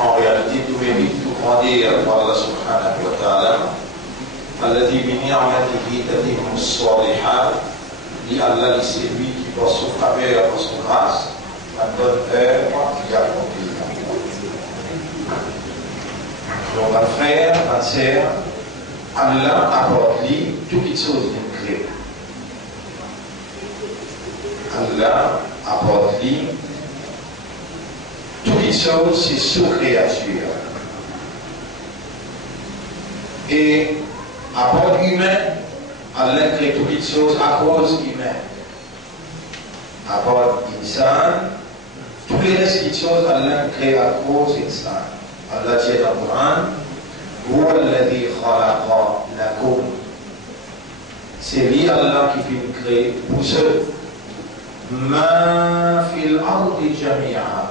En réalité, tout mérite, tout grandir par Allah subhanahu wa ta'ala. الذي بنعمته تتم الصالحات dit Allah, c'est lui qui, par son faveur, par son grâce, la bonne œuvre qui accomplit. Donc, ma frère, ma sœur, Allah apporte-lui toutes les choses qu'il crée. Allah apporte-lui toutes les choses, c'est sous créature. Et à part humain, Allah crée toutes les choses à cause humaine. À part insan, tous les restes des choses, Allah crée à cause insan. Allah dit dans le Coran, هو الذي خلق لكم. C'est lui Allah qui fait créer pour ceux. ما في الأرض جميعا.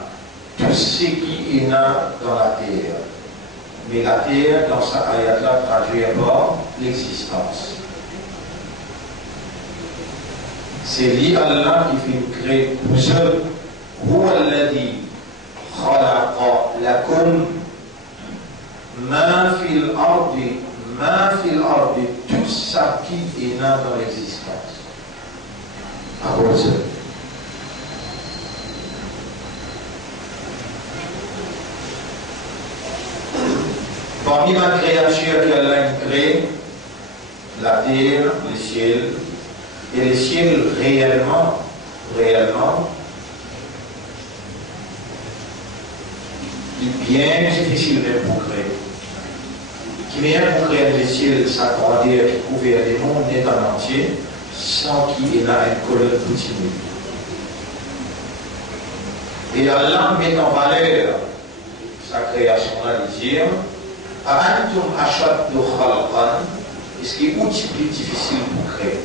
Tout ce qui est là dans la terre. Mais la terre, dans sa ayat-là, traduit par l'existence. C'est lui Allah qui fait créer pour ceux. هو الذي خلق لكم ما في الأرض tout ça qui est là dans l'existence. À cause de parmi la créature qu'Allah a créée, la terre, le ciel, et le ciel réellement, est bien difficile même pour créer. Qui vient pour créer le ciel, s'agrandir, couvrir les mondes net en entier, sans qu'il y ait là une colonne continue. Et Allah met en valeur sa création là, il dit Antum ashaddu khalqan, est-ce qu'il est outil plus difficile pour créer?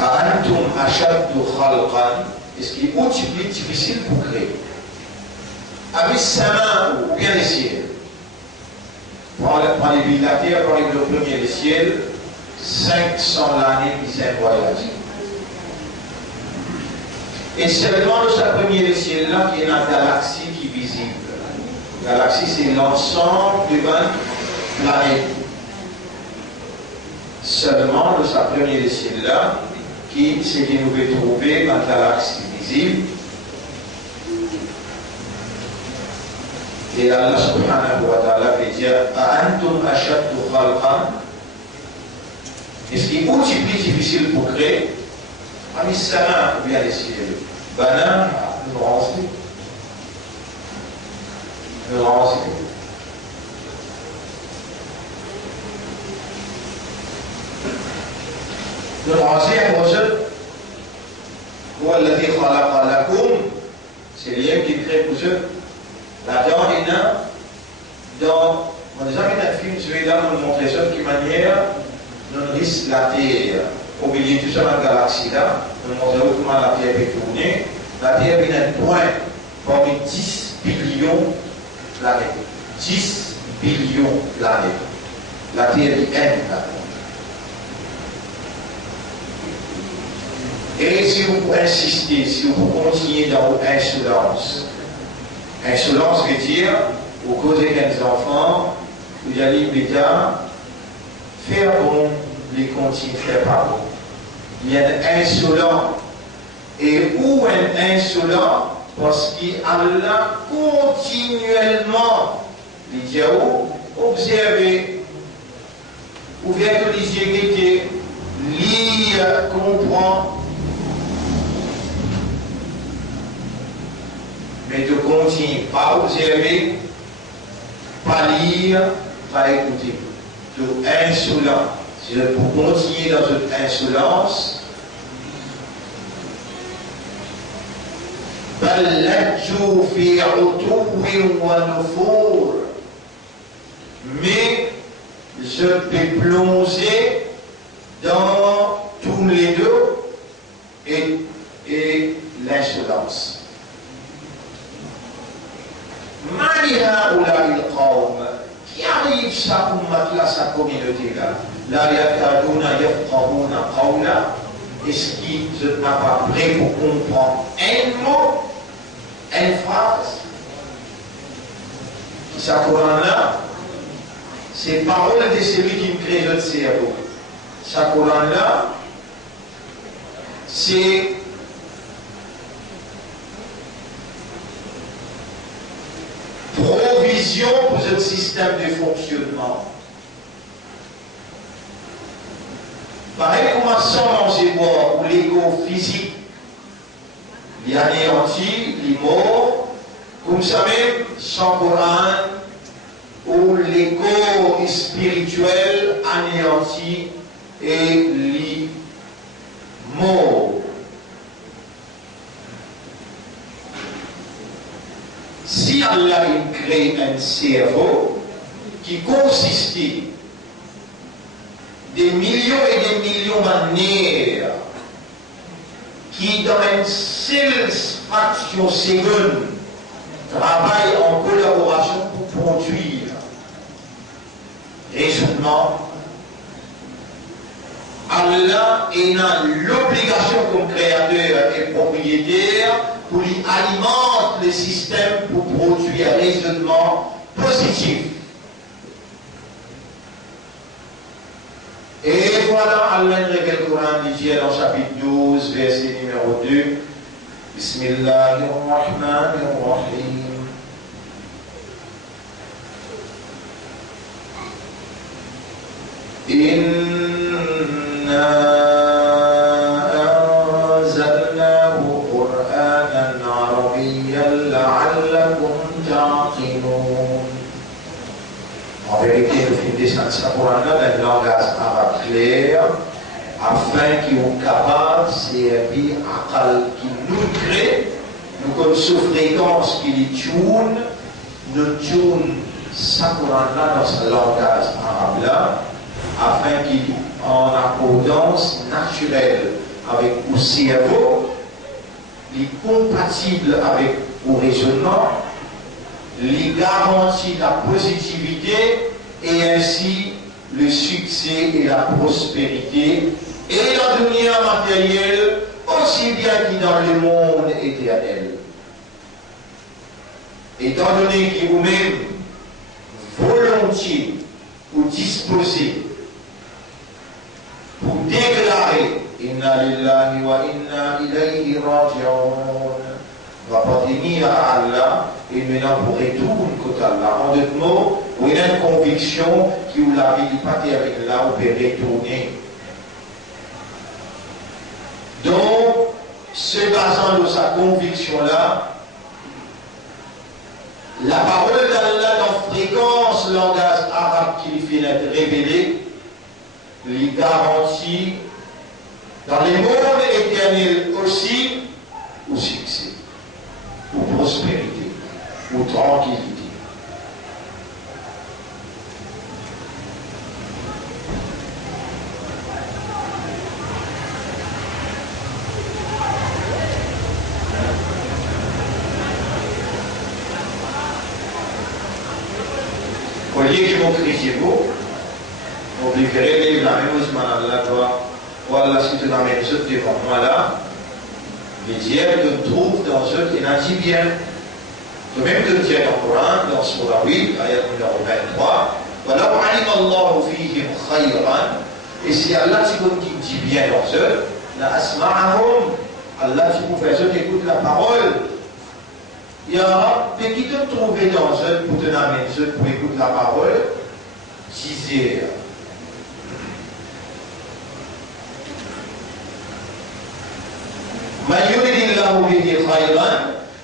Antum ashaddu khalqan, est-ce qu'il est outil plus difficile pour créer? Avec sa main ou bien les ciels. Prends les villes de la terre, prends le premier les ciels, 500 l'année qui s'est voyagé. Et seulement de sa première les ciels là qui est la galaxie qui est visible. La galaxie c'est l'ensemble de 20 planètes. Seulement de sa première les ciels là qui c'est qui nous veut trouver la galaxie visible. Et Allah subhanahu wa ta'ala fait dire Antum ashaddu khalqan. Est-ce qu'il est aussi plus difficile pour créer? Amis sama ou bien les ciels. Bana, nous renseigner. Nous renseigner. Nous renseigner pour eux. Huwa alladhi khalaqa lakum. C'est lui qui crée pour eux. Là-dedans, il y a dans mon examen d'un film, je vais là nous montrer ça de quelle manière nous risque la Terre au milieu de toute la galaxie là, nous montrer comment la Terre est tournée. La Terre est un point parmi 10 billions de planètes. 10 billions de planètes. La Terre est une planète. Et si vous insistez, si vous continuez dans votre insolence, insolence veut dire, vous causez avec des enfants, vous allez bêta, faire bon, les continuer, faire pas bon. Il y a un insolent. Et où un insolent? Parce qu'Allah continuellement, les diaos, observez, ouvrez les yeux, lire, comprendre. Mais de continuer, pas observer, pas lire, pas écouter. De insolent. Pour continuer dans cette insolence, mais je peux plonger dans tous les deux et l'insolence. Qui arrive sa ummat-là, sa communauté-là? La yakaduna yafqahuna qawla. Est-ce qu'il n'a pas prêt pour comprendre un mot, une phrase? Ce Coran-là, c'est parole de celui qui me crée notre cerveau. Ce Coran-là, c'est provision pour ce système de fonctionnement. Pareil comme sans manger boire ou l'ego physique, il anéantit, il mort, comme ça même, sans Coran, où l'ego spirituel anéantit et il mort. Si Allah crée un cerveau qui consistait des millions et des millions d'années qui dans une seule fraction seconde travaillent en collaboration pour produire raisonnement, Allah a l'obligation comme créateur et propriétaire pour lui alimenter le système pour produire un raisonnement positif. Et voilà, Allah révèle le Coran d'Hygiène dans chapitre 12, verset numéro 2. Bismillahirrahmanirrahim. Inna anzalnahu Qur'anan Arabiyyan la'allakum ta'qilun. En vérité, nous finissons descendre ce Coran-là dans un langage arabe clair, afin qu'ils soient capables de servir à qui nous crée, nous comme sous fréquence qui les tune, nous tune ce Coran-là dans ce langage arabe-là, afin qu'il en accordance naturelle avec le cerveau, il est compatible avec le raisonnement, il garantit la positivité et ainsi le succès et la prospérité et la lumière matérielle aussi bien que dans le monde éternel. Étant donné que vous-même volontiers ou disposez pour déclarer Inna lillahi wa inna ilayhi raji'un, va appartenir à Allah et maintenant pour retourner côté Allah. En d'autres mots, vous avez une conviction qui vous la vie du pâté avec là, vous pouvez retourner. Donc, se basant de sa conviction-là, la parole d'Allah dans fréquence langage arabe qui lui fait être révélé, lui garantit dans les mondes éternels aussi, au succès, ou prospérité, ou tranquillité. Au lieu que vous criez vous, vous verrez la même chose, voilà, si tu n'amènes ce devant moi là, les dieux te trouvent dans ce qui n'a dit bien. De même que Dieu dans le Coran, dans Surah 8, ayat numéro 23, voilà, et si Allah qui dit bien dans eux, la asma'ahum, Allah qui vous fait eux qui écoutent la parole, il y a des qui te trouver dans eux pour te l'amener eux pour écouter la parole, disait.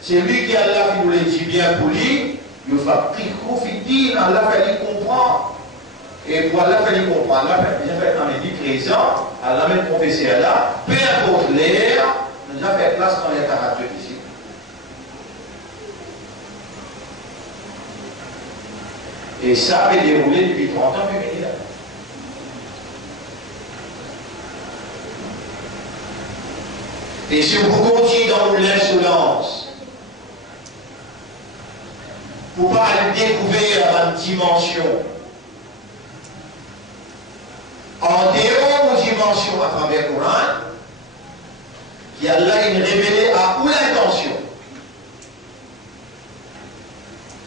C'est lui qui Allah qui nous le dit bien pour lui, il fait Allah fait lui comprendre. Et pour Allah fait lui comprendre, Allah fait bien fait dans les 10 présents, Allah met professeur là, peu importe l'air, nous avons fait place dans les caractères ici. Et ça peut dérouler depuis 30 ans, puis venir là. Et si vous continuez dans l'insolence, pour pas aller découvrir une dimension, en dehors de dimension à travers le Coran, qui a là une révélée à où l'intention.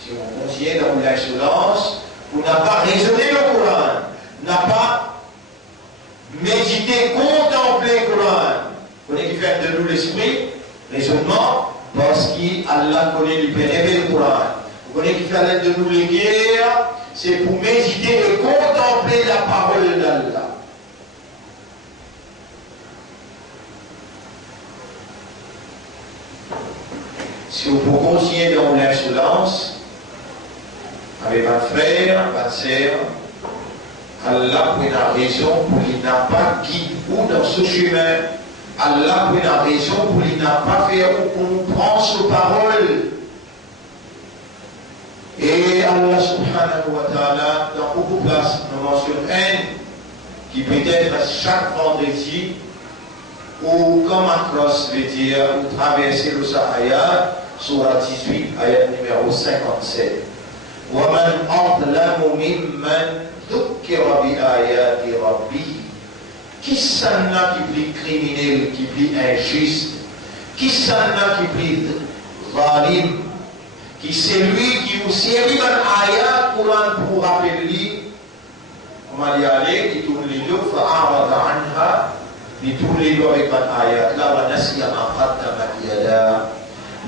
Si on continue dans l'insolence, on n'a pas raisonné le Coran, n'a pas médité, contemplé le Coran. Vous connaissez qui fait de nous l'esprit, raisonnement, parce qu'Allah connaît lui peut révéler le Coran. Vous connaissez qui fait de nous les guerres, c'est pour méditer et contempler la parole d'Allah. Si on peut continuer dans l'insolence, avec votre frère, votre sœur, Allah pour une raison pour qu'il n'a pas guidé ou dans ce chemin. Allah pour une raison pour qu'il n'a pas fait ou comprendre ses paroles. Et Allah subhanahu wa ta'ala, dans beaucoup de places, nous mentionne un qui peut être chaque vendredi, ou comme Akros veut dire, ou traverser le Sahaya, Surah 18, ayat numéro 57. وَمَنْ أَظْلَمُ مِمَّنْ ذُكِّرَ بِآيَاتِ رَبِّهِ. Qui s'en a qui plus criminel, qui plus injuste, qui s'en a qui plus zalim, qui c'est lui qui vous série dans l'ayat pour rappeler lui, comment y aller, qui tourne les deux, فَأَعْرَضَ عَنْهَا, qui tourne les deux avec l'ayat, là, وَنَسِيَ مَا قَدَّمَتْ يَدَاهُ,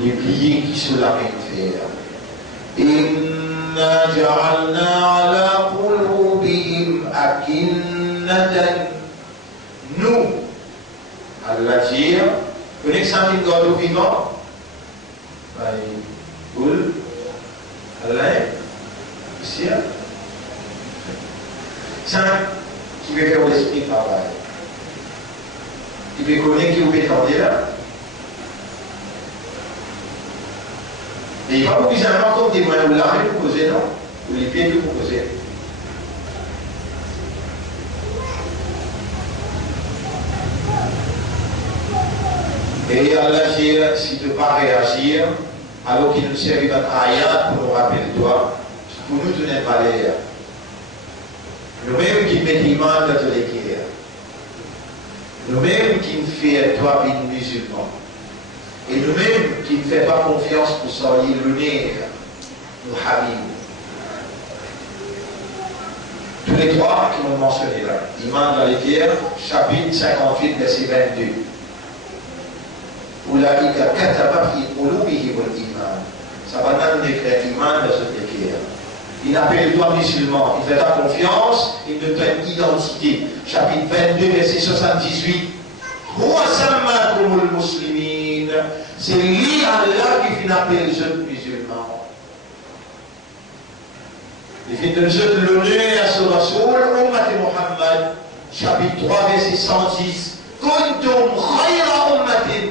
les pliés qui se l'amènent faire. إِنَّا جَعَلْنَا عَلَى قُلُوبِهِمْ أَكِنَّةً. Nous, Allah dit, vous connaissez ça qui doit nous vivant? Cool. Allah, ici. Ça qui veut faire l'esprit travail. Qui veut connaître qui vous fait travailler là. Et il ne va pas bizarrement comme des moyens où l'arrêt vous posez, non? Ou les pieds que vous posez. Et Allah dit, si tu ne peux pas réagir, alors qu'il nous servit dans ayat pour nous rappeler toi, pour nous donner une valeur. Nous-mêmes qui mettons l'imam dans les guerres. Nous-mêmes qui nous faisons toi une musulman. Et nous-mêmes qui ne faisons pas confiance pour sortir le nez, nous habib. Tous les trois qui m'ont mentionné là. Imam dans les guerres, chapitre 58, verset 22. Oulaïka kataba fi qulubihim al-iman. Ça va même décret iman dans cette guerre. Il appelle toi musulman, il fait ta confiance, il te donne une identité. Chapitre 22, verset 78. C'est lui Allah qui vient appeler les autres musulmans. Il vient de donner l'honneur à ce Rasoul, Ummat Muhammad, chapitre 3, verset 110. Kuntum khayra ummatin.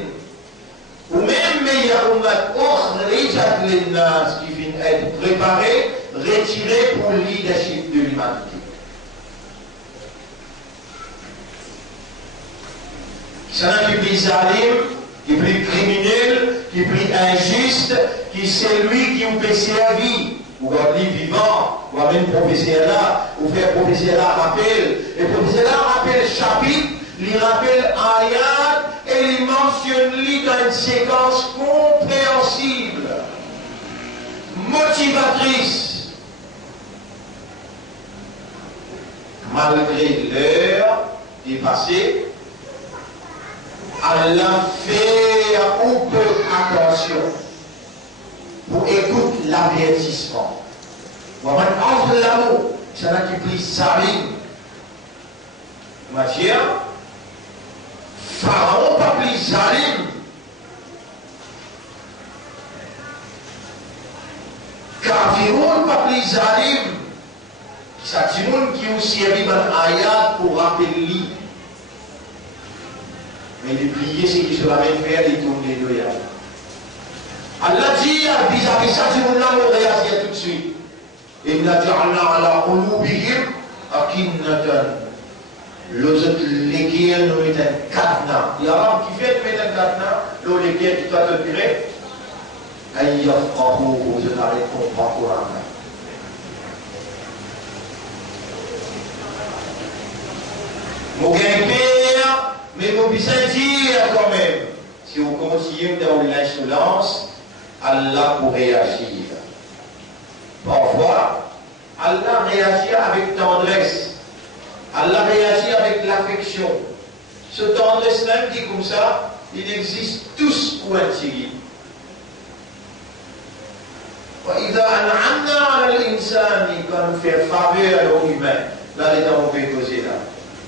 Ou même meilleure ummat, ukhrijat linnas, qui vient être préparé, retiré pour le leadership de l'humanité. C'est un qui est plus zalim, qui est plus criminel, qui est plus injuste, qui c'est lui qui vous peut servir. Ou gardez vivant, ou même professeur là, ou faire professeur là rappel. Et professeur là rappelle chapitre, il rappelle ayat, et il mentionne lui dans une séquence compréhensible, motivatrice. Malgré l'heure dépassée, Allah fait un peu attention pour écouter l'avertissement. Waman azlamu, c'est là qui prie salim. Matière, Pharaon pas plus salim. Kafiroun pas plus salim. Ça dit qui aussi arrive à ayat pour rappeler. Mais les prier, c'est qu'ils se la même faire, ils tournent les deux. Allah dit, vis-à-vis ça, si vous l'avez réagi tout de suite. Inna ja'alna ala qulubihim akinnatan. L'autre, les guerres, nous mettons un cadenas. Il y a un qui fait mettre un cadenas, l'autre, les guerres qui doit te tirer. Aïe, vous n'arrêtez pas pour la main. Mon gain-père, mais vous pouvez dire quand même, si on continue dans l'insolence, Allah pour réagir. Parfois, Allah réagit avec tendresse. Allah réagit avec l'affection. Ce tendresse-là qui est comme ça, il existe tous pour un tigre. وإذا أنعمنا على الإنسان quand nous faisons faveur à l'homme humain, là les dents on peut causer là.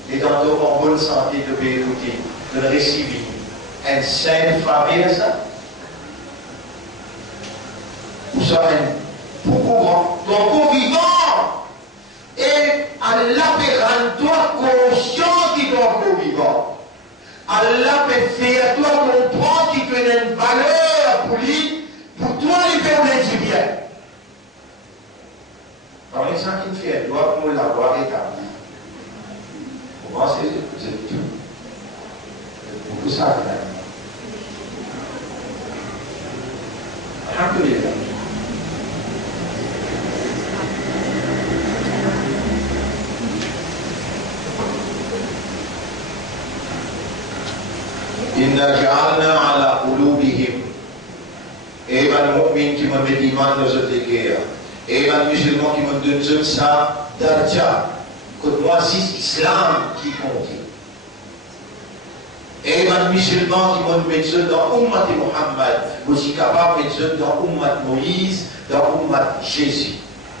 Les dents en bonne santé de écouter, de le recevoir. Un saint faveur ça. Ou ça un beaucoup ton vivant. Et Allah peut rendre toi conscient qu'il est encore vivant. Allah peut faire toi comprendre qu'il te donne une valeur pour lui. Pour toi, il fait du bien. Par exemple, qui fait doit pour l'avoir établi. Pour moi, c'est tout. Beaucoup ça, quand même. Alhamdulillah. Inna ja'alna ala qulubihim. Et un mu'min qui me met l'iman dans cette guerre. Et un musulman qui me donne ça darja. Que moi, c'est l'islam qui compte. Et un musulman qui me met dans Ummat Muhammad. Aussi capable de mettre dans Ummat Moïse, dans Ummat Jésus.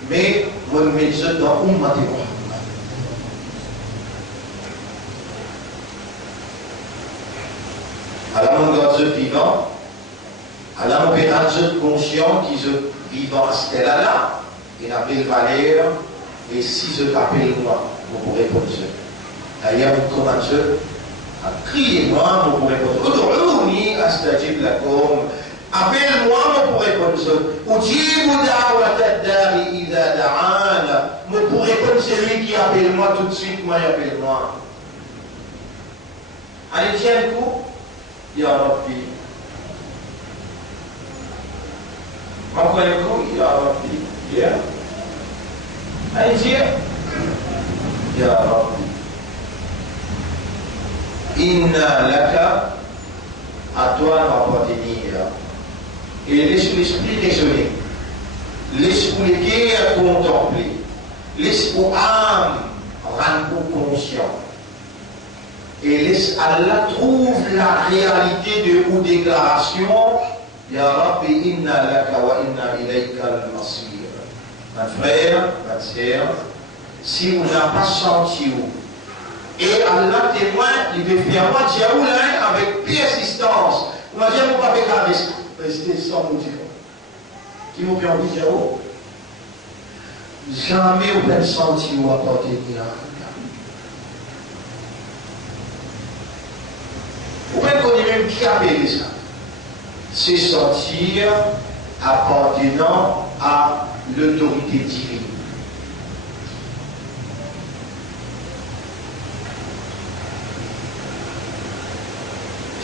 Mais me mettre dans Ummat Muhammad. Alors, on garde ce vivant. Alors, on peut être conscient qu'ils sont vivants à ce là, ils appellent valeur, et si je t'appelle moi, vous pourrez répondre. D'ailleurs, vous commencez à crier moi, vous pourrez répondre. Ud'ouni astajib lakum. Appelle-moi, vous pourrez répondre. Ujibu da'wata ad-da'i idha da'ana. Vous pourrez répondre celui qui appelle moi tout de suite, moi, appelle-moi. Allez, tiens le coup. Ya Rabbi. Apa yang kau ya Rabbi ya Aïe ya Rabbi inna laka à toi m'appartenir et laisse l'esprit raisonner, laisse pour les guerres contempler, laisse pour âme rendre conscient et laisse Allah trouve la réalité de ou déclaration. Ya Rabbi inna laka wa inna ilayka al-masir. Mon frère, ma sœur, si vous n'avez pas senti où, et Allah témoin, il veut faire moi Diaou là avec persistance. Vous m'avez dit, vous ne pouvez pas rester sans vous dire. Qui vous fait envie Diaou? Jamais vous n'avez senti où apporter bien. Vous pouvez connaître même qui a payé ça. C'est sentir appartenant à l'autorité divine.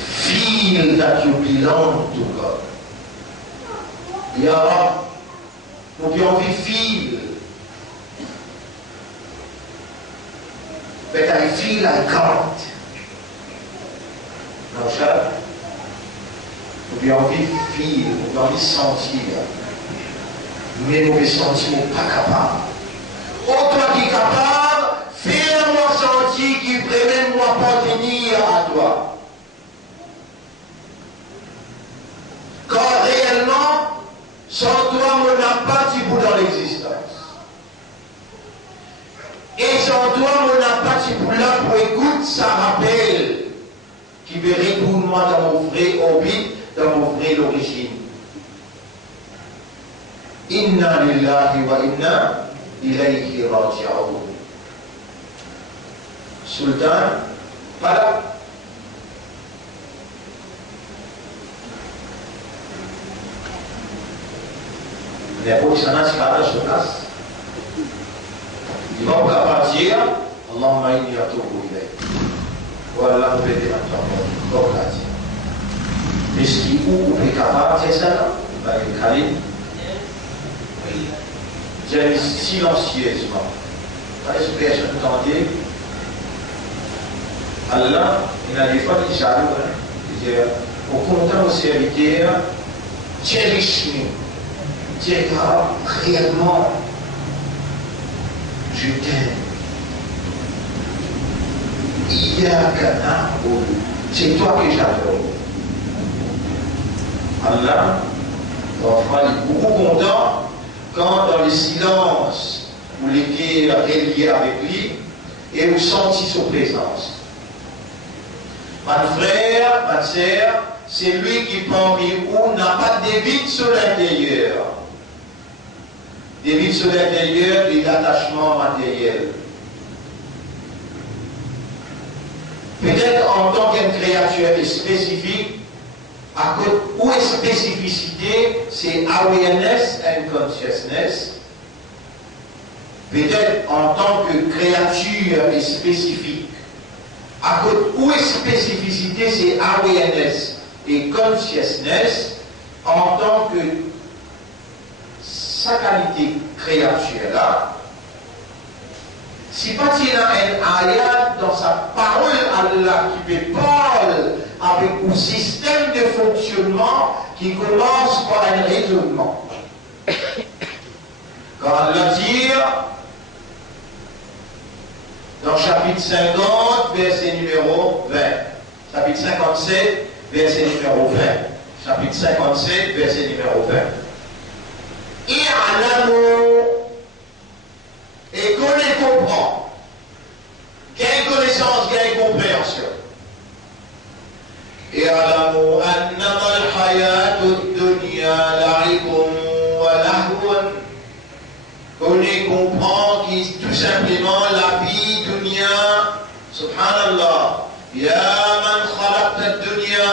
Feel that you belong to God. Ya Rab, nous pouvons feel. But I feel I can't. Non, cher. Vous avez envie de vivre, vous avez envie de sentir, mais vous ne sentez pas capable. Oh, toi qui es capable, fais-moi sentir qui peut moi appartenir à toi. Car réellement, sans toi, on n'a pas de bout dans l'existence. Et sans toi, on n'a pas de bout là pour écouter, ça rappelle qui veut répondre moi dans mon vrai orbite. Dans mon vrai l'origine. Inna lillahi wa inna ilayhi raji'un. Sultan, voilà. Les Boxanas Kara sur place. Ils vont partir. Allahumma inni atubu ilayk. Voilà, on peut dire maintenant. Mais ce qui est capable, c'est ça, là, j'ai silencieusement. Parce que personne n'entendait. Allah, il a des fois qui jaloux, il dit, au content au serviteur, cherish me, Dire, ah, réellement, je t'aime. Il y a qu'un c'est toi que j'adore. Allah, parfois, il est beaucoup content quand dans le silence, vous l'étiez relié avec lui et vous sentiez son présence. Mon frère, ma sœur, c'est lui qui parmi vous n'a pas de vide sur l'intérieur. Des vides sur l'intérieur de l'attachement matériel. Peut-être en tant qu'une créature spécifique, à côté où est spécificité, c'est awareness and consciousness. Peut-être en tant que créature spécifique, à côté où est spécificité, c'est awareness et consciousness, en tant que sa qualité créature là. Si pas il y a un ayat dans sa parole Allah qui peut parler avec un système de fonctionnement qui commence par un raisonnement. Quand Allah dit dans chapitre 50, verset numéro 20, chapitre 57, verset numéro 20, chapitre 57, verset numéro 20. Et à l'amour, et qu'on les comprend, quelle connaissance, quelle compréhension. Et à l'amour, annama al-hayatu dunya la'ibun wa lahwun, qu'on les comprend qui tout simplement la vie dunya, subhanallah, ya man khalaqta dunya,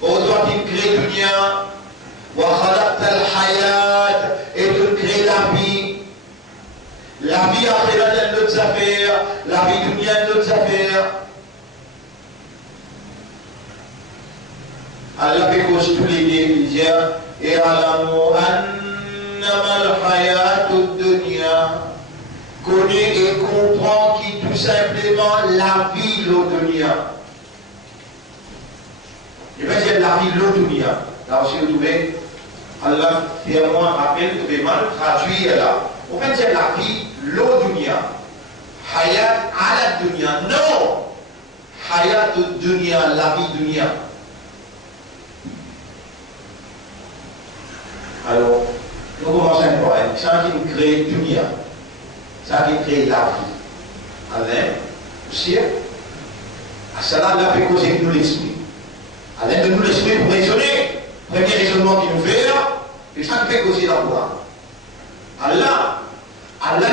ô toi qui crée dunya, wa khalaqta al-hayat, et tu crées la vie. La vie akhira est d'autres affaires, la vie dunya est d'autres affaires. Allah fait cause tous les désirs et alamu annama al-hayatu dunya, connaît et comprend qui tout simplement la vie l'audunya. Je vais dire la vie l'audunya. Là aussi vous trouvez, Allah fait moi rappel, vous pouvez mal traduire là. On fait dire la vie l'audunya. Hayat ala dunya. Non! Hayat dunya, la vie dunya. Alors, nous commençons par c'est ça qui crée dunya. C'est ça qui crée la vie. Allah, aussi, à cela, Allah fait causer nous l'esprit. À l'aide de nous l'esprit pour raisonner. Premier raisonnement qu'il nous fait, et ça fait causer la voix. Allah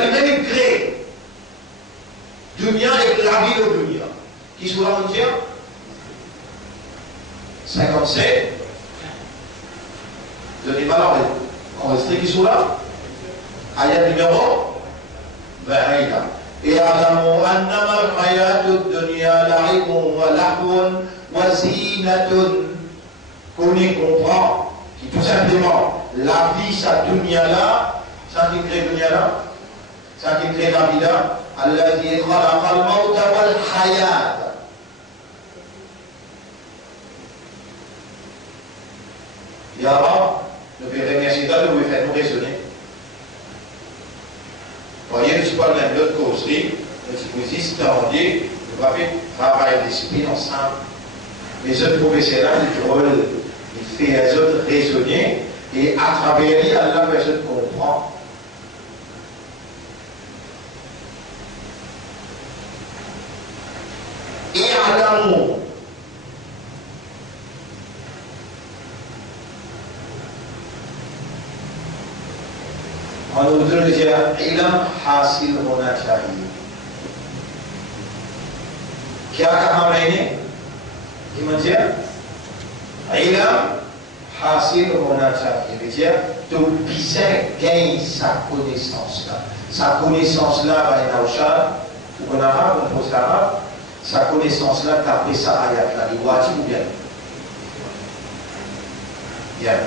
lui-même crée dunya et la vie de dunya. Qui sera mon Dieu 57. Donnez pas l'ordre. Enregistrez qui sont là. Ayat numéro 20. Et alamu annama al-hayatu dunya la'ibun wa lahwun wa zinatun. Qu'on y comprend, qui tout simplement, la vie, sa dunya là, ça qui crée dunya là, ça qui crée la vie là, alladhi khalaqa al-mawta wal hayat. Ya Rab, nous vous remercions de vous faire nous raisonner. Voyez, je ne suis pas le même de l'autre causerie, mais si vous existez, nous va faire travail d'esprit ensemble. Les autres professionnels, il fait les autres raisonner, et à travers lui, Allah les autres comprend. Et à l'amour. On nous dit, ilam hasil hona chahiye. क्या कहा मैंने समझिए इल्म हासिल होना चाहिए देखिए तो किसे gagne sa connaissance là va être au ou en arabe on pose l'arabe sa connaissance là d'après sa ayat là il voit ou bien bien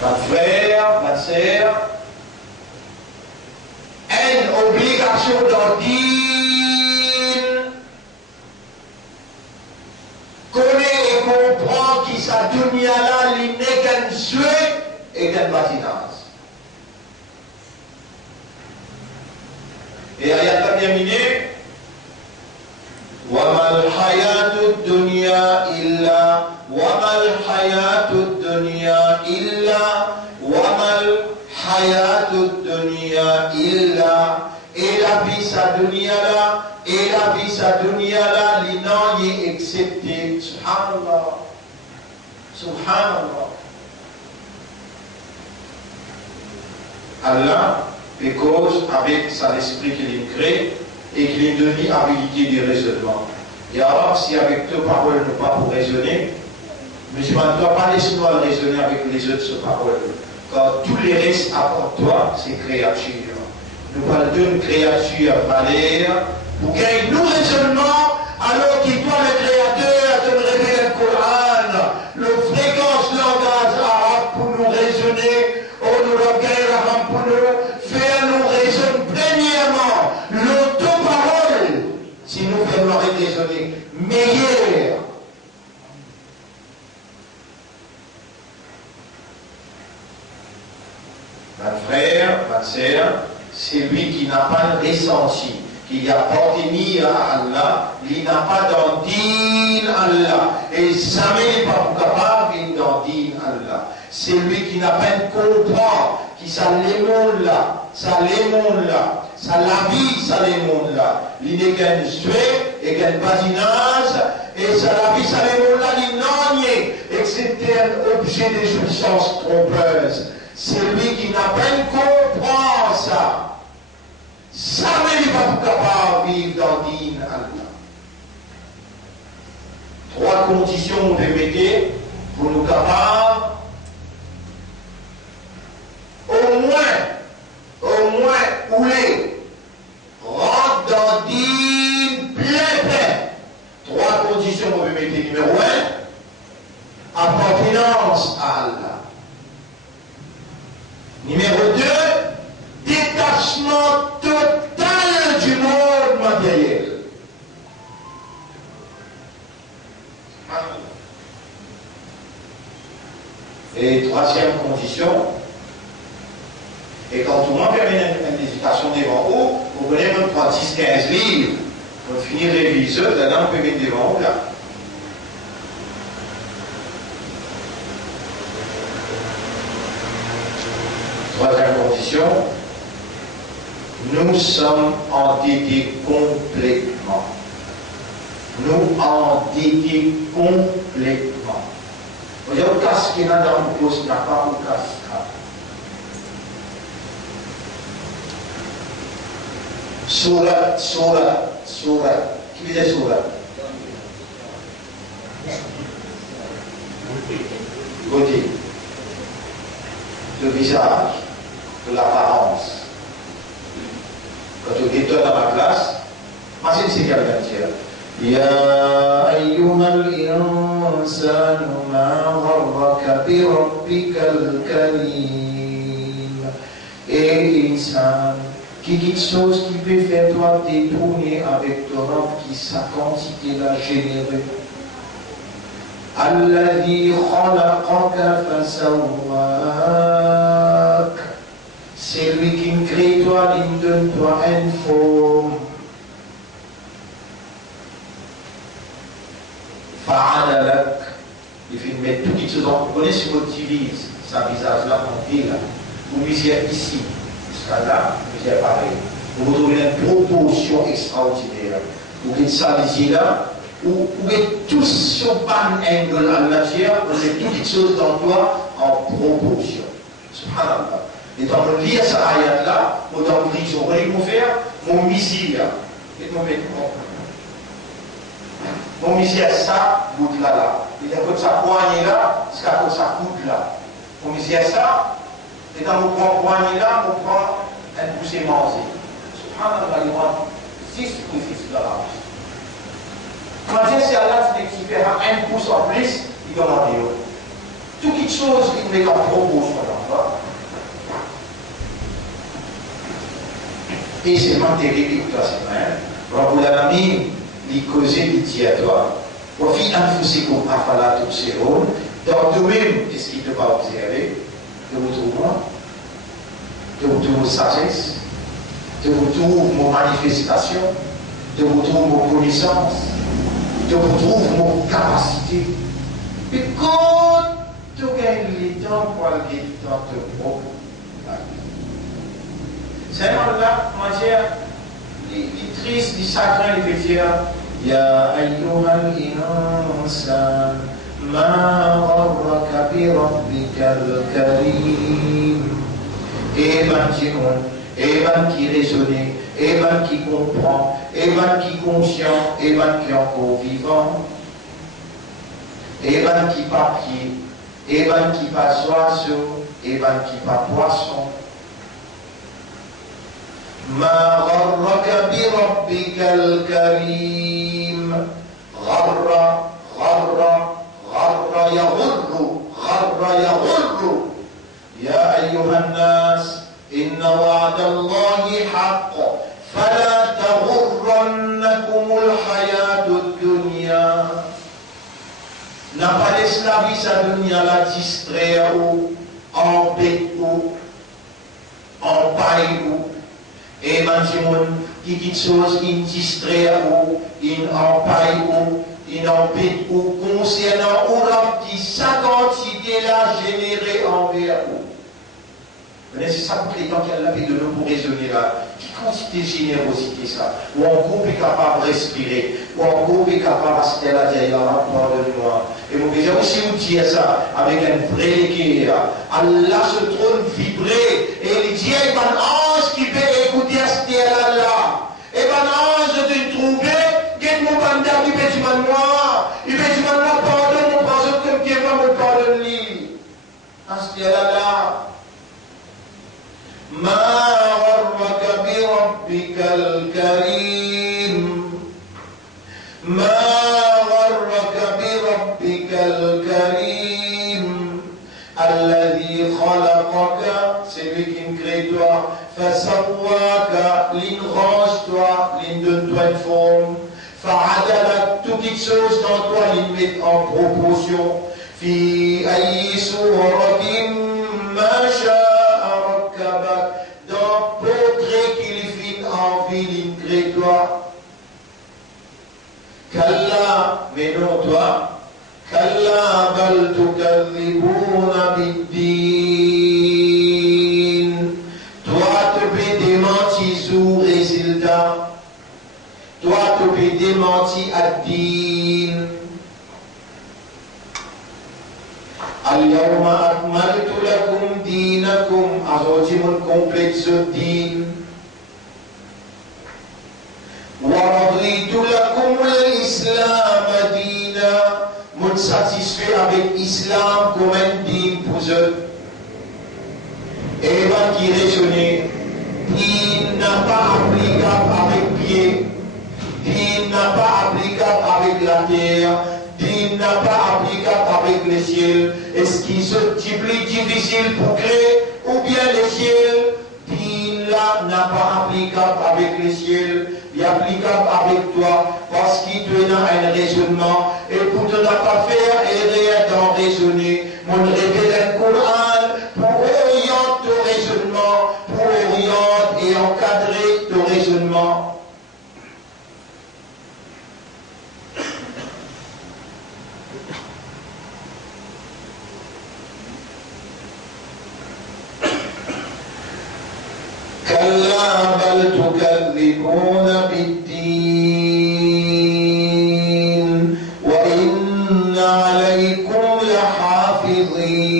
ma frère ma sœur une obligation d'en dire, connaît et comprend qui sa dunya là, les négatifs. souhait et qu'un patinage. Et ayat a terminé. وما الحياة الدنيا إلا وما الحياة الدنيا إلا وما الحياة الدنيا إلا et la vie sa dunya là et la vie sa dunya là l'inan y excepté subhanallah subhanallah Allah because avec son esprit qu'il crée et qu'il donne habilité de raisonnement. Et alors, si avec deux paroles nous pas pour raisonner, musulman ne doit pas laisser nous raisonner avec les autres paroles. Car tous les restes apportent toi, c'est créature. Nous parlons d'une créature valère pour qu'il y ait nous raisonnement alors qu'il doit le créateur de nous révéler le Coran, le fréquence langage arabe pour nous raisonner, ou nous le guerre pour nous faire nous raisonner premièrement. Si nous faisons raisonner meilleur. Mon frère, ma sœur, c'est lui qui n'a pas ressenti, qui a porté ni à Allah, il n'a pas d'endine Allah, et jamais n'est pas capable d'endine Allah. C'est lui qui n'a pas de comprendre, qui ça les mondes là, ça les mondes là. Ça la vie, ça les mondes là. Il n'est qu'un souhait et qu'un patinage. Et ça la vie, ça les mondes là, il n'en est. Excepté un objet de jouissance trompeuse. C'est lui qui n'a pas comprend ça. Ça n'est pas capable de vivre dans l'île Allah. Trois conditions vous permettez pour nous capables. Au moins, où les rentre dans l'île plein. Trois conditions vous permettez. Numéro 1, appartenance à Allah. Numéro 2, détachement total du monde matériel. Et troisième condition, et quand tout le monde termine une éducation devant vous, vous prenez même 10-15 livres, pour finir réviser, là on peut mettre devant vous là. Troisième condition, nous sommes endettés complètement. Nous endettés complètement. Vous avez un casque qui est dans le poste, n'a pas un casque. Surat. Qui veut dire surat? Beauté. Le visage, de l'apparence. Quand tu es dans ma classe, imagine c'est quelqu'un qui dit Ya ayyuhal insanu ma gharraka bi rabbikal karim. Et insan, quelque chose qui peut faire toi détourner avec ton robe qui sa quantité la généreux. Alladhi khalaqaka fasawwak. C'est lui qui me crée toi, il me donne toi une forme. Fa'adalak. Il fait mettre toutes les choses. Vous connaissez votre divise, sa visage là, on dit là. Vous misez ici, jusqu'à là, vous misez pareil. Vous trouvez une proportion extraordinaire. Vous mettez ça ici là. Ou êtes tous sur un angle en matière, vous êtes toutes les choses dans toi en proportion. Subhanallah. Et dans le lire cette ayat là, ou dans le prison, vous voyez comment faire? Mon misère. Mon misère, ça, bout là là. Il y a comme ça poignée là, jusqu'à comme ça coude là. Mon misère, ça, et dans mon poignée là, on prend un poussé mangé. Subhanallah, il prend 6 pouces de la Quand c'est Allah qui fait un pouce en plus, il demande toute quelque chose qui met en proportion d'enfant. Et c'est matériel que toi, c'est vrai. Rabbul Alamin, il cause, il dit à toi, وفي أنفسكم أفلا تبصرون dans toi-même, est-ce qu'il ne t'a pas observé? Tu retrouves moi, tu retrouves sagesse, tu retrouves mon manifestation, tu retrouves mon connaissance, tu retrouves mon capacité. Et quand tu gagnes le temps pour aller dans ton propre c'est un là, matière, les tristes, les chagrin, les pétiers. Ya ayyuhal insan, ma gharraka bi rabbikal karim. Et ben qui raisonne, et ben qui comprend, et ben qui conscient, et ben qui encore vivant, et ben qui pas pied, et ben qui pas oiseau, et ben qui pas poisson. ما غرك بربك الكريم غر يغر يا أيها الناس إن وعد الله حق فلا تغرنكم الحياة الدنيا. N'a pas l'esclavise à dunya la distraire ou embête ou empaille ou. Et maintenant, qui dit chose, il distrait ou, il empaille ou, il embête ou, concernant ou l'homme qui sa quantité l'a généré envers vous. C'est ça pour les temps qu'elle avait de nous pour raisonner là. Qui quantité de générosité ça? Ou en groupe est capable de respirer, ou en groupe est capable de rester là derrière la pardonne-moi. Et vous pouvez aussi vous dire ça avec un vrai cœur. Allah se trône vibré et il dit, il y a un ange qui peut écouter à ce là. Et ben ange de trouver, qu'il mon bandar qui peut dire moi, il peut dire moi pardonne mon pardon comme qui va me pardonner. À ce là. ما غرك بربك الكريم ما غرك بربك الكريم الذي خلقك celui qui me crée toi فسواك l'enrange toi donne toi une forme فعدلك toutes les choses dans toi les met en proportion في أي صورة ما شاء dans portrait qu'il fit en ville, il crée toi. Kalla, mais non toi. Kalla bal tukadhibuna biddin. Toi tu peux démentir sous résultat. Toi tu peux démentir à din. اليوم أكملت لكم دينكم أزوجهم كومبلكس الدين ورضيت لكم الإسلام دينا من satisfait avec l'islam comme un din pour eux et va qui raisonner din n'a pas applicable avec pied din n'a pas applicable avec la terre din n'a pas applicable avec les ciels. Est-ce qu'il se dit plus difficile pour créer ou bien les ciels? Din là n'a pas applicable avec les ciels, il est applicable avec toi parce qu'il te donne un raisonnement et pour ne pas faire erreur dans raisonner. Mon révèle un Coran pour orienter ton raisonnement, pour orienter et encadrer ton raisonnement. كلا بل تكذبون بالدين وإن عليكم لحافظين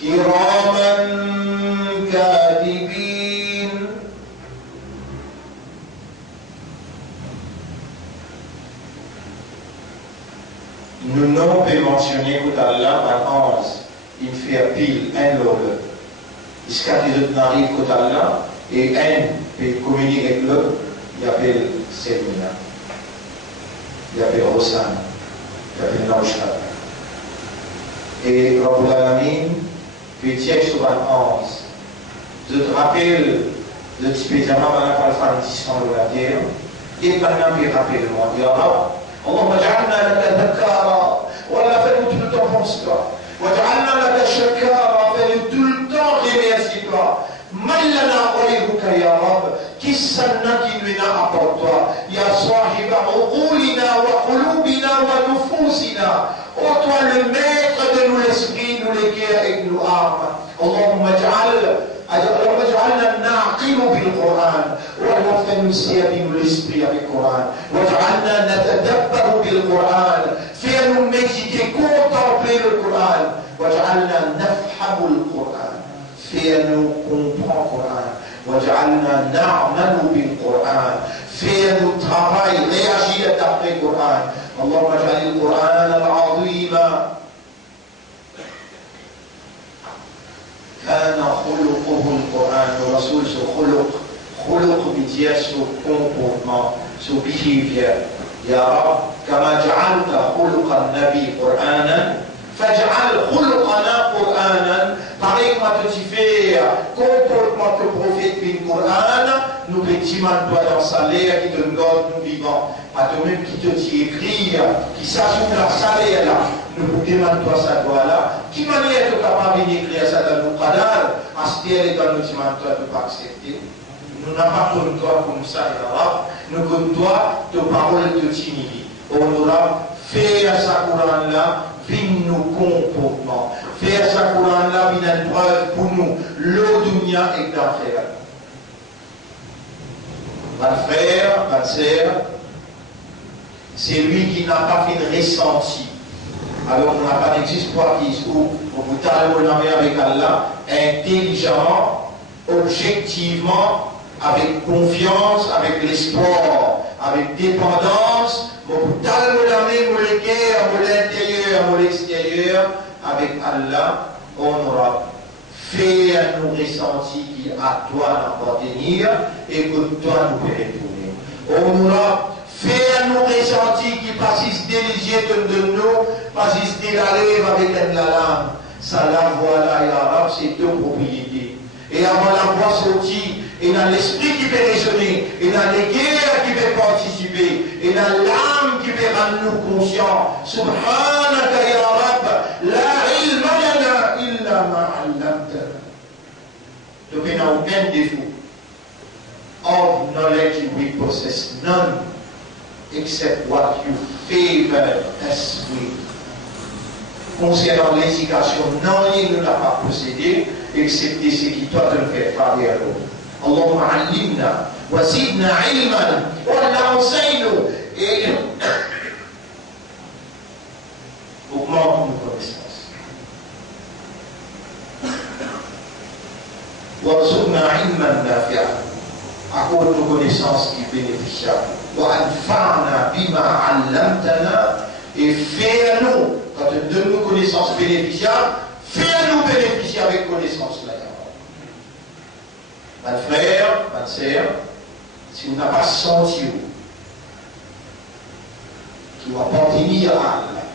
كراما كاتبين. Nous n'avons pas mentionné qu'Allah par 11, il fait pile un l'autre. Jusqu'à ce que les arrivent côté Allah et un peut communiquer avec l'autre, il appelle Selmina, il appelle Rosan, il appelle Naushad. Et Rabbul Alamin, puis tiens sur 11. Je te rappelle, je te spécialement pendant la fantisme de la terre, et pendant que je rappelle le monde, Ya Rab, Allahumma ja'alna laka dhakara Wallah, fais-nous tout le temps penser toi. Waj'alna laka shakara, fais-nous tout le temps remercier toi. Mallana ghayruka ya Rab, qui s'en qui nous n'a apporté toi. Ya sahiba uqulina wa qulubina wa nufusina. Ô toi le maître de nous l'esprit, nous les cœurs et nous âmes. Allahumma اجعلنا نعقل بالقرآن ولا نسير l'esprit avec le Coran واجعلنا نتدبر بالقرآن fais-nous méditer contempler le Coran واجعلنا نفهم القرآن fais-nous comprendre le Coran واجعلنا نعمل بالقرآن fais-nous travailler réagir d'après le Coran اللهم اجعل القرآن العظيم كان خلقه القرآن ورسول خلق بديا comportement behavior يا رب كما جعلت خلق النبي قرآنا فاجعل خلقنا قرآنا pareil comme tu fais comportement que prophète bin Coran nous bâtiment toi dans sa l'air qui te donne nous vivants pas de même qui te dit écrit qui s'ajoute la salaire là nous demandons toi ça doit là qui manière tu capable d'écrire ça dans le Qadar à ce qu'elle est dans le demande toi de pas accepter nous n'avons pas comme toi comme ça ya Rab nous comme toi de parole de Tinili on aura fait à sa Coran là vin nos comportements faire sa Coran là vin une preuve pour nous le dunya et l'enfer va frère va sœur c'est lui qui n'a pas fait de ressenti alors on n'a pas d'espoir qui se trouve au bout de avec Allah intelligemment objectivement avec confiance avec l'espoir avec dépendance au bout de l'intérieur à l'extérieur avec Allah on aura fait nous ressenti qui à toi d'appartenir et que toi nous peut retourner on aura fait nous ressenti qui passisse délicieux de nous, passisse de la lèvre avec la lame. Ça la voilà, ya Rab, c'est deux propriétés. Et avant la voix sortie, et dans l'esprit qui peut résonner, et dans les guerres qui peuvent participer, et dans l'âme qui peut rendre nous conscients. Subhanaka ya Rab, la ilma lana illa ma 'allamtana. Donc il n'y a aucun défaut. Of knowledge we possess none. Except what you favor us with. Concernant l'éducation, non, il ne l'a pas possédé, excepté ce qui doit te le faire parler à l'autre. Allahumma allimna, wa zidna ilman, wa enseigne-nous, et augmente nos connaissances. Wa zidna ilman nafi'a, accorde nos connaissances qui bénéficiables. وَأَنْفَعْنَا بِمَا عَلَّمْتَنَا et fais-nous, quand tu donnes nos connaissances bénéficiables, fais-nous bénéficier avec connaissance là. Mon frère, ma sœur, si vous n'avez pas senti qui va appartenir à Allah,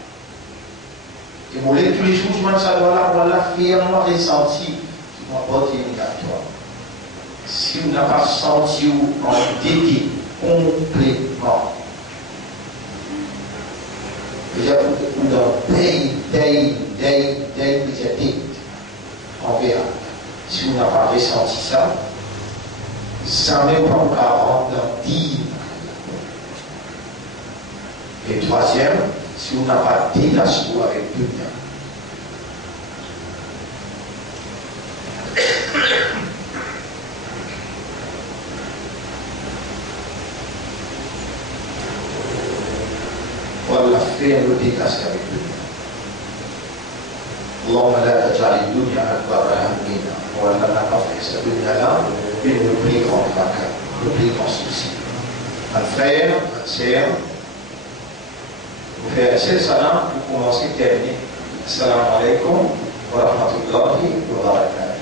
et vous voulez tous les jours, ça doit là, voilà, fièrement ressenti qui va appartenir à toi. Si vous n'avez pas senti en dédé, complètement. Déjà, vous dans day, on verra. Si vous n'avez pas ressenti ça, ça ne va pas rendre digne. Et troisième, si vous n'avez pas délassé avec tout le والله فين وديك أسكر الدنيا اللهم لا تجعل الدنيا أكبر همنا ولا نقفز الدنيا لا une plus grande vacances, le plus grand souci. Un frère, une sœur, vous faites assez salam pour commencer à terminer. Assalamu alaikum wa rahmatullahi wa barakatuh.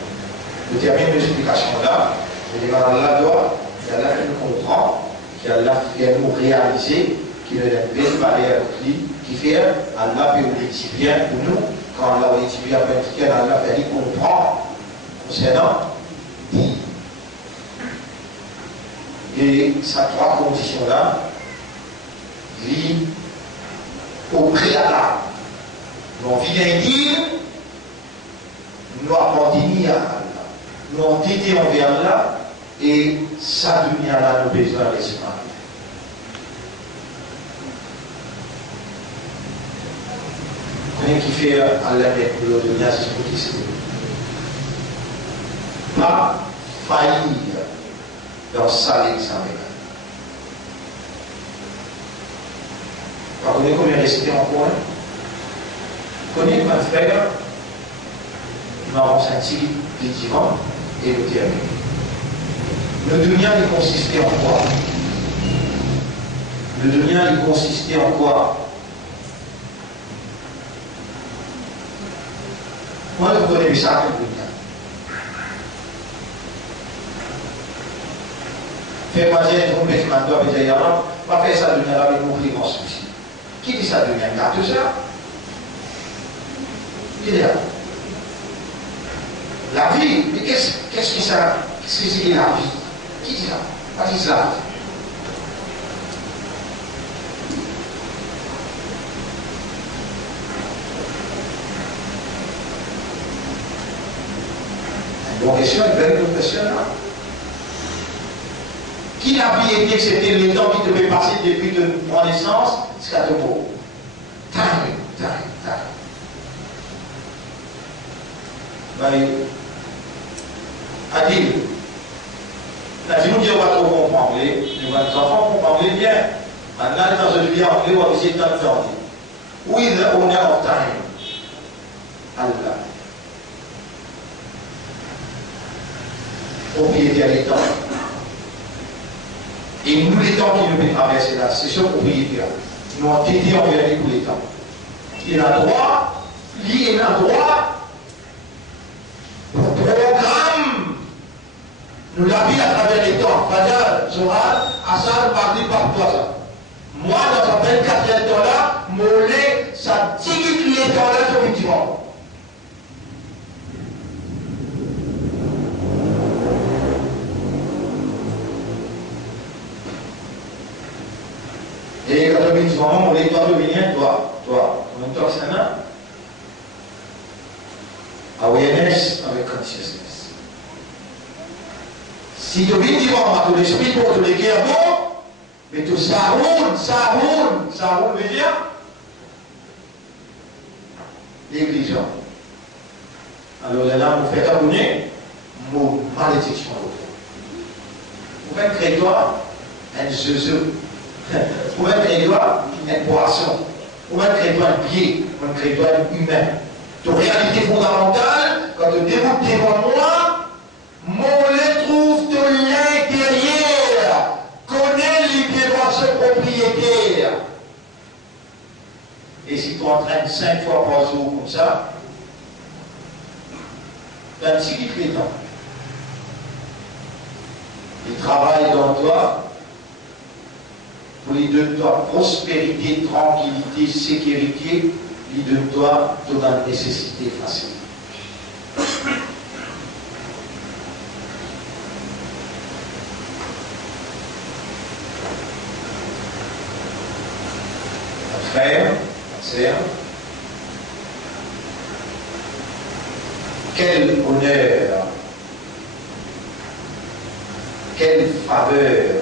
Je termine l'explication là. Je dis à Allah doit, qu'Allah nous comprend, qu'Allah fait nous réaliser qu'il est une belle barrière qui fait Allah peut nous dire bien pour nous. Quand Allah nous dit bien, Allah fait comprendre concernant dit. Et ces trois conditions-là vivent au préalable Nous vient dire, nous appartenons à Allah. Nous avons été envers Allah et ça devient là nos besoins l'espace. Quelqu'un qui fait Allah avec le dunya, c'est ce qui se dit. Pas faillir dans ça l'examen. Vous connaissez combien réciter en point? Vous connaissez mon frère? Nous avons senti les divans et le terme. Le dunya, il consistait en quoi? Le dunya, il consistait en quoi? Moi, vous connaissez ça, le dunya. Fais-moi dire, vous mettez ma doigt, vous dites, pas faire ça, dunya, avec mon prix, mon souci. Qui dit ça, dunya? Il y a tout ça. Qui dit ça? La vie, mais qu'est-ce que ça? Qu'est-ce que c'est la vie? Qui dit ça? Pas dit ça. Une bonne question, une belle question là. Qui la vie était que c'était le temps qui devait passer depuis mon naissance jusqu'à ton mot? Time. Adil, la vie nous dit on va trop comprendre, nous enfants comprendre bien. Maintenant, dans une vie anglais, on va essayer de t'entendre. With the owner of time. Allah. Propriétaire des temps. Et nous, les temps qui nous fait traverser là, c'est ce propriétaire. Nous avons été envers lui pour les temps. Il a droit, il a droit. Programme nous la vie à travers les temps. Fajr, Zohar, Asar, Mardi, par toi. Moi, dans ce 24e temps-là, mollet, ça tique les temps-là sur le dimanche. Et quand on dit vraiment, mollet, toi, devenir, toi, en même temps, c'est un awareness avec consciousness. Si tu vis dimanche, tu l'esprit pour te léguer à bon, mais tout ça roule, veut dire négligent. Alors là, vous faites abonner, mot malédiction. Vous faites créer toi un zeu. Vous faites créer toi une poisson. Vous faites créer toi un pied, vous faites créer toi un humain. De réalité fondamentale, quand tu déroutes devant moi, mon le trouve de l'intérieur, connaît libération propriétaire. Et si tu entraînes 5 fois par jour comme ça, tu as un petit les temps. Il travaille dans toi pour lui donner toi prospérité, tranquillité, sécurité. Il donne-toi toute la nécessité facile. Frère, sœur, quel honneur, quelle faveur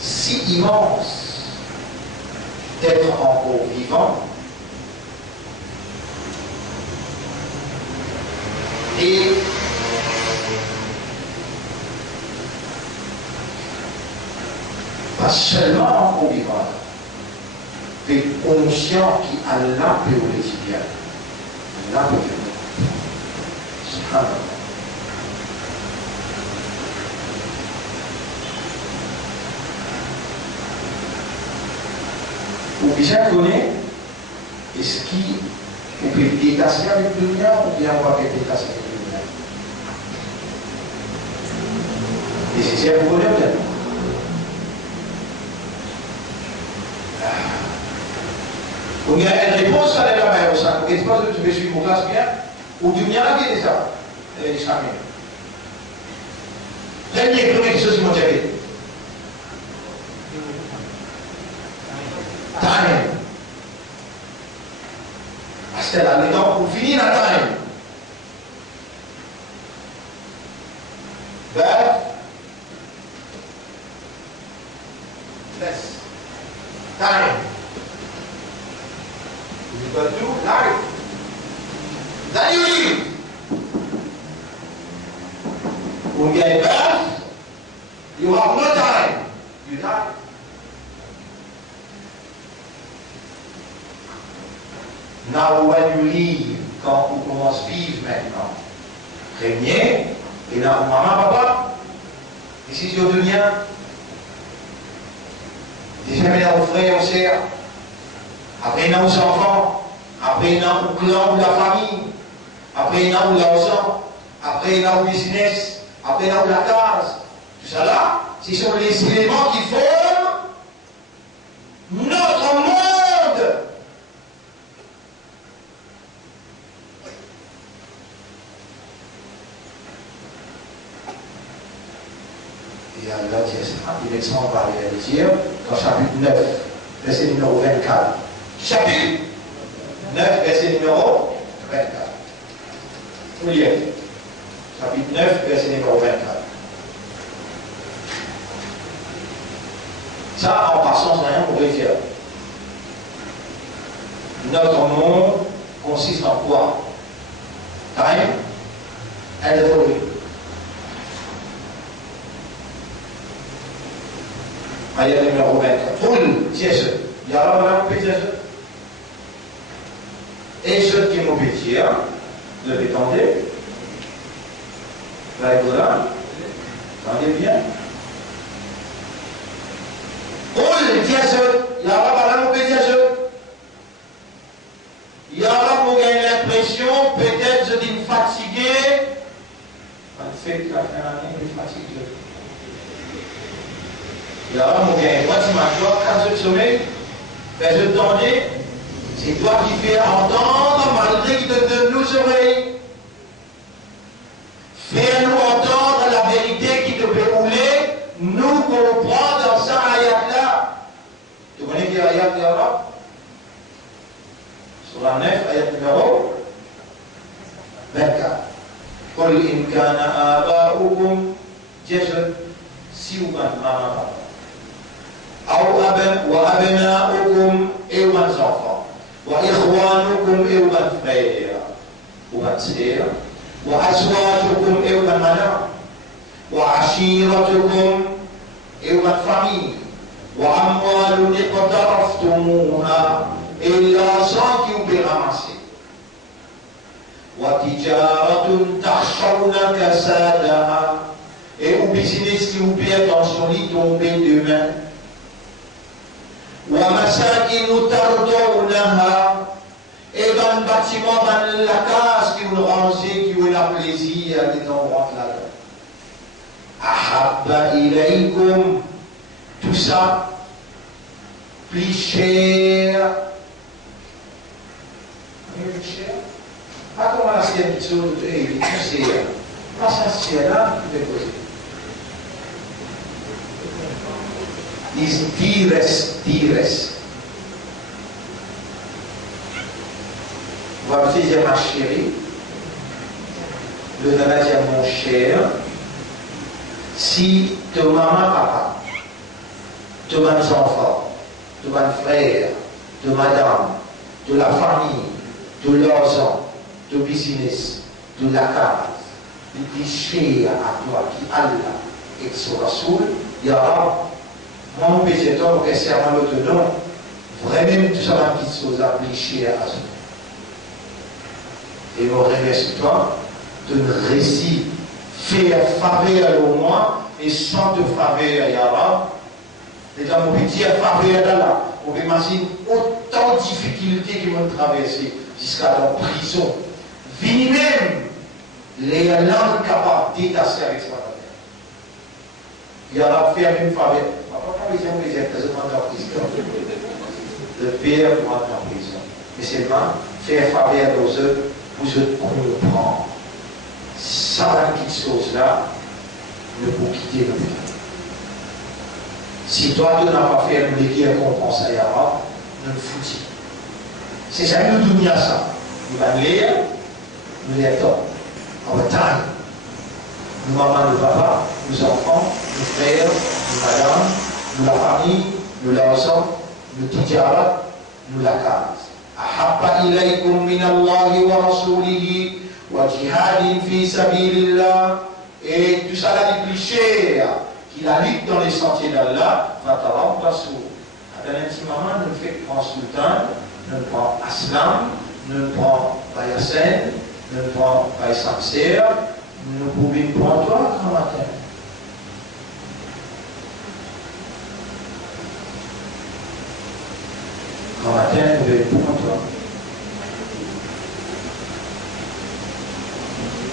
si immense d'être encore vivant et pas seulement encore vivant, mais conscient qu'Allah peut vous le dire. Allah peut vous le dire. Ou bien connaître est-ce qu'il peut détasser avec le dunya ou bien on va être détassé avec le dunya. Et c'est ça vous connaissez peut-être. Il y a une réponse à la main au sac. Est-ce que tu veux suivre mon classe bien? Ou dunya là qui est ça? Elle est islamique. Dernière première chose qui m'a dit. Time. C'est là, le temps pour finir la time. Birth. Less. Time. Is equal to life. Then you live. When you get birth, you have no time. You die. Now when you live, quand on commence à vivre maintenant, régner, et là, maman, papa, ici sur le lien, déjà maintenant aux frères, aux sœurs, après il y a aux enfants, après il y a au clan ou la famille, après il y a aux l'argent, après il y a au business, après il y a la case, tout ça là, ce sont les éléments qui forment notre monde. Et Allah dit ça, Alexandre va le dire dans chapitre 9, verset numéro 24. Chapitre 9, verset numéro 24. Vous lire. Chapitre 9, verset numéro 24. Ça, en passant, c'est rien pour dire. Notre monde consiste en quoi? Time and authority. Ayat numéro 24. Qul, Jésus. Il y a là, on peut dire et ceux qui m'obéissent, le détendez. Là, voilà. Entendez bien. Qul, Jésus. Il y a là, on peut dire il y a là, pour gagner l'impression, peut-être je dis fatigué. En fait, la fin de l'année, il est fatigué. Il y a un moment, moi tu m'as quand je sommeil, ben je tendais, c'est toi qui fais entendre malgré qu'il te donne nos oreilles. Fais-nous entendre la vérité qui te fait rouler, nous comprendre dans ça ayat-là. Tu connais qui est ayat de l'Europe? Sur la 9, ayat numéro 24. Qul in kana aba'ukum Jésus, si vous m'avez maman. وأبناؤكم إيوان زوفا وإخوانكم إيوان فرير وبنسير وأزواجكم إيوان منا وعشيرتكم إيوان فامي وأموال اقترفتموها إلا صاكي برمسي وتجارة تخشون كسادها et au business qui vous plaît, attention, il tombe demain. ومساكن ترضونها et dans le bâtiment, dans la case qui vous rangez, qui vous a plaisir, et on rentre là-dedans. أحب إليكم, tout ça, plus cher. Plus cher. Pas comme la sienne qui sont plus cher. Pas ça, c'est là, vous pouvez poser. Dires. Moi, je dis ma chérie, le nana dit mon cher, si ton maman, papa, ton enfant, ton frère, ton madame, de la famille, de l'argent, de business, de la case, il dit cher à toi qui Allah et son Rasoul, il y aura mon péché, ton récemment l'autonome, vraiment tout ça va petite chose appliquée à soi. Et je remercie toi de ne récit faire faveur au moins et sans te faveur à Yara. Et dans mon petit faveur d'Allah, on peut imaginer autant de difficultés qui vont traverser jusqu'à la prison. Vini même les langues capables d'étasser avec soi. Yara fait la même faveur. Le père pour entrer en prison. Mais seulement faire faveur aux autres pour se comprendre. Ça, la petite chose-là, ne peut quitter le père. Si toi, tu n'as pas fait une récompense à Yara, ne le foutis. C'est ça, nous donnons ça. nous allons lire, nous l'étons. En time. Nous, maman, nous, papa, nous enfants, nous frères, nous madame, nous la famille, nous l'ensemble, nous tijara, nous la case. أحب إليكم من الله ورسوله وجهاد في سبيل الله. Et tout ça là dit plus cher qu'il a lutte dans les sentiers d'Allah. Fatarabbasu. Maman nous fait prendre sultan, nous prend Aslam, nous prend Bayasen, nous prend Baysamser, nous pouvons prendre toi quand matin. Quand matin, nous devons prendre toi.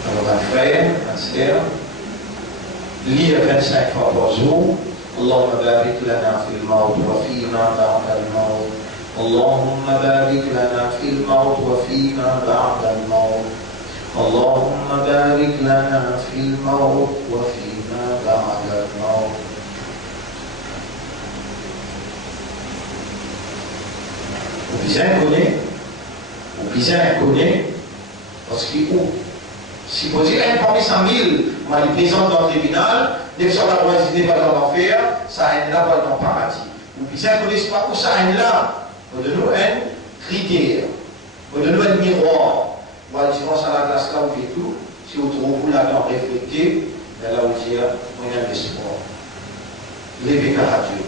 Alors, un frère, un sœur, lire 25 fois par jour. اللهم بارك لنا في الموت وفيما بعد الموت. اللهم بارك لنا في الموت وفيما بعد الموت. اللهم بارك لنا في الموت وفيما بعد الموت. Au Bizin connaît, parce qu'il si vous dites un parmi 100 000, on va les présenter dans le tribunal, dès que ça va décider par l'enfer, ça aide là dans le paradis. Ou Bizin ne connaît pas où ça aide là. On donne nous un critère, on donne nous un miroir. On va dire, ça la classe là où il tout, si vous trouvez là-dedans réfléchir, mais là où il y a moyen d'espoir. Levez à Dieu.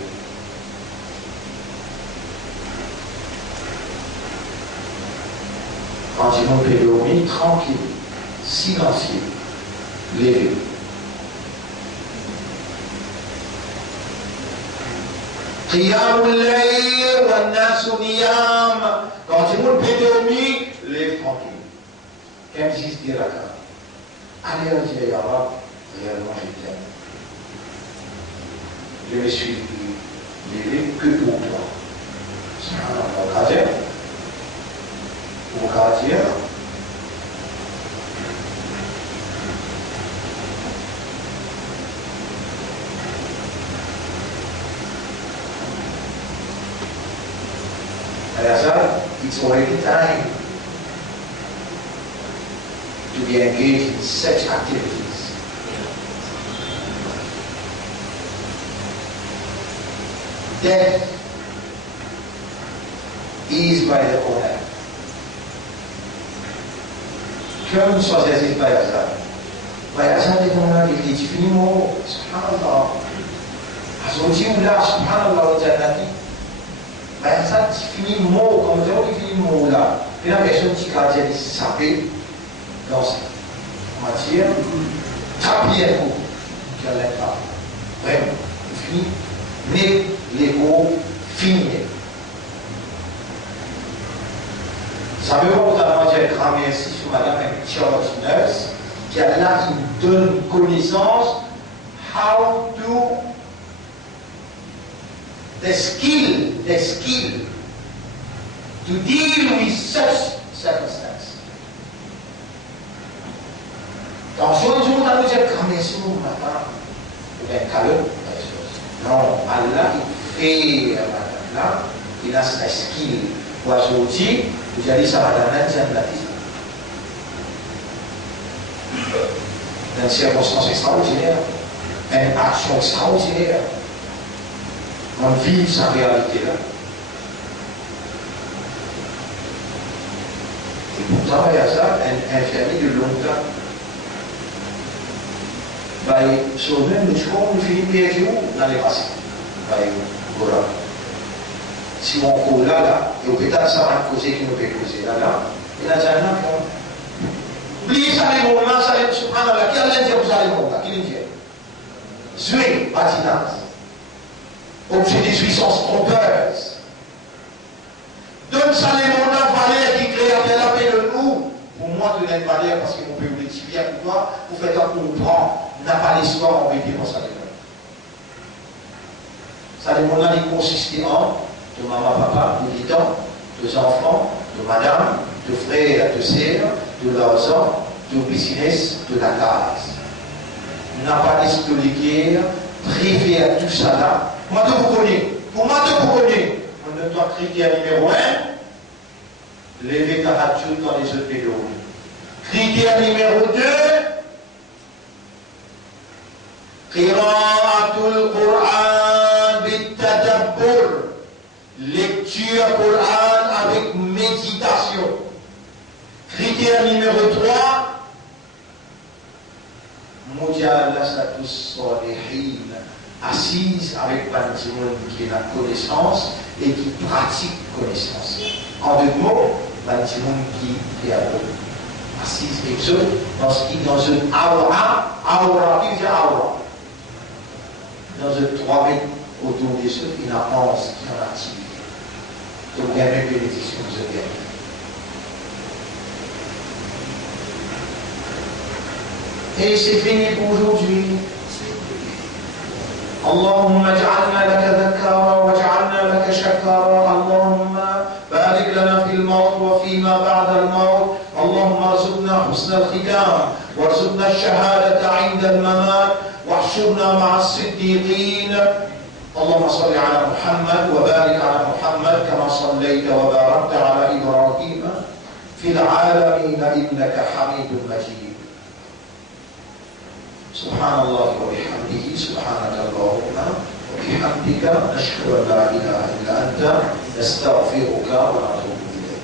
Quand ils vont payer dormir, tranquille, silencieux, levé. Qiyamul layl wa nasu niyam. Quand ils vont payer dormir, lève tranquille. Comme je dis là, allez au Dieu, réellement je t'aime. Je me suis levé que pour toi. Subhanallah. Au quartier, it's already time to be engaged in such activities. Death is by the owner. Comme nous sommes des Bayazan. Bayazan est dans la vie, il dit finiment, subhanallah. Azoti ou là, subhanallah, au Jannati. Bayazan, il finit mot, comme nous avons dit, mot là. Et la personne qui a dit, sapé, dans cette matière, tapis un coup, qui a l'air pas. Vraiment, il finit, mais les mots finis. Ça veut pas que j'ai cramé ici sur madame Charles Nurse, qui a là qui nous donne connaissance, how to, the skill to deal with such circumstances. Dans ce jour, on a déjà cramé sur madame, ou bien calme, non, Allah, il fait madame là, il a sa skill. Aujourd'hui, vous allez savoir dans la une circonstance extraordinaire, une action extraordinaire. On vit sa réalité là. Et pourtant, il y a ça, un infirmier de long terme. Sur même le choix, nous finissons dans les passés. Voilà. Si on court là, et peut-être ça va causer qui nous peut causer là, il a déjà un enfant. Oubliez ça les moments, ça les subhanallah, qui a l'indien pour ça les moments, qui l'indien? Zoué, patinage. Objet des jouissances trompeuses. Donne ça les moments, valeur qui crée la paix de nous. Pour moi, de la valeur, parce qu'on peut vous l'étudier pour toi, vous faites un comprendre, n'a pas l'histoire en vérité pour ça les moments. Ça les moments, il consiste en de maman, papa, de militants, de enfants, de madame, de frères, de sœurs, de leurs enfants, de business, de la case. N'a pas d'historique, privé à tout ça là. Moi, de vous connais. Pour moi, de vous connais. On ne doit critère numéro 1. lever tahajjud dans les autres pédos. Critère numéro 2, qira'atul Qur'an bit-tadabbur, lecture Qur'an avec méditation. Critère numéro 3, mujalasatus salihin, assise avec un petit monde qui a la connaissance et qui pratique connaissance. En deux mots, un petit monde qui est assise et ce, dans une aura, qui dit aura, dans un 3 mètres autour de ceux qui n'a 11 qui en active. Donc, il y a une bénédiction de ce bien. Et c'est fini pour aujourd'hui. اللهم اجعلنا لك ذكارا واجعلنا لك شكارا. اللهم بارك لنا في الموت وفيما بعد الموت. اللهم ارزقنا حسن الختام وارزقنا الشهادة عند الممات واحشرنا مع الصديقين. اللهم صل على محمد وبارك على محمد كما صليت وباركت على إبراهيم في العالمين إنك حميد مجيد. سبحان الله وبحمده سبحانك اللهم وبحمدك نشهد أن لا إله إلا أنت نستغفرك ونتوب إليك.